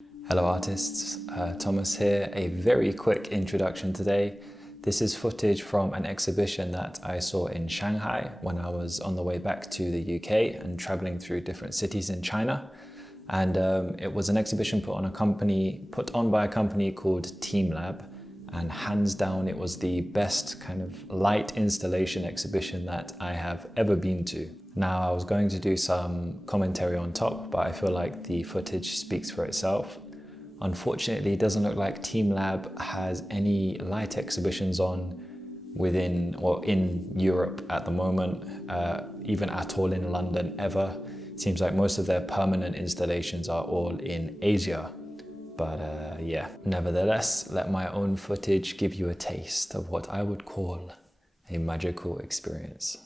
Hello artists, Thomas here. A very quick introduction today. This is footage from an exhibition that I saw in Shanghai when I was on the way back to the UK and traveling through different cities in China. And it was an exhibition put on by a company called TeamLab. And hands down, it was the best kind of light installation exhibition that I have ever been to. Now, I was going to do some commentary on top, but I feel like the footage speaks for itself. Unfortunately, it doesn't look like TeamLab has any light exhibitions on within or in Europe at the moment, even at all in London ever. It seems like most of their permanent installations are all in Asia. But yeah, nevertheless, let my own footage give you a taste of what I would call a magical experience.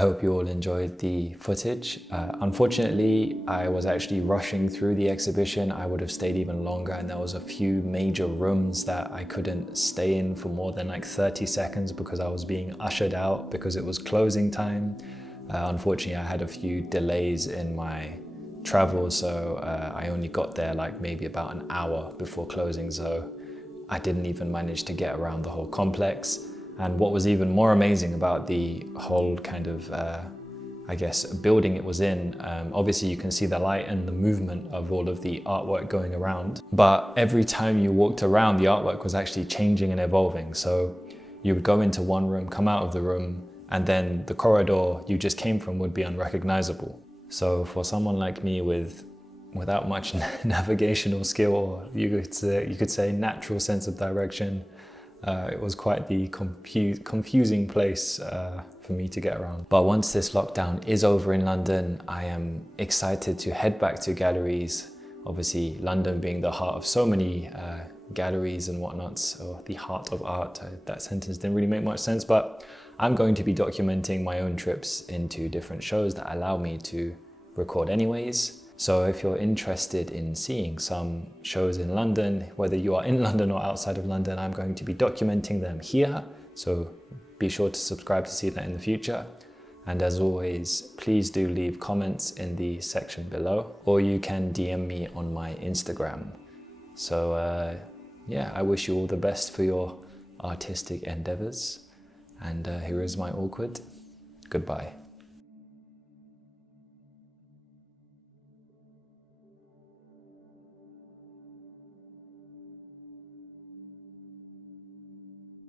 hope you all enjoyed the footage. Unfortunately, I was actually rushing through the exhibition. I would have stayed even longer, and there was a few major rooms that I couldn't stay in for more than like 30 seconds because I was being ushered out because it was closing time. Unfortunately, I had a few delays in my travel, so I only got there like maybe about an hour before closing, so I didn't even manage to get around the whole complex. And what was even more amazing about the whole kind of, I guess, building it was in, obviously you can see the light and the movement of all of the artwork going around, but every time you walked around, the artwork was actually changing and evolving. So you would go into one room, come out of the room, and then the corridor you just came from would be unrecognizable. So for someone like me without much navigational skill, or you could say natural sense of direction, it was quite the confusing place for me to get around. But once this lockdown is over in London, I am excited to head back to galleries. Obviously, London being the heart of so many galleries and whatnots, or the heart of art. That sentence didn't really make much sense, but I'm going to be documenting my own trips into different shows that allow me to record anyways. So if you're interested in seeing some shows in London, whether you are in London or outside of London, I'm going to be documenting them here. So be sure to subscribe to see that in the future. And as always, please do leave comments in the section below, or you can DM me on my Instagram. So yeah, I wish you all the best for your artistic endeavors. And here is my awkward goodbye.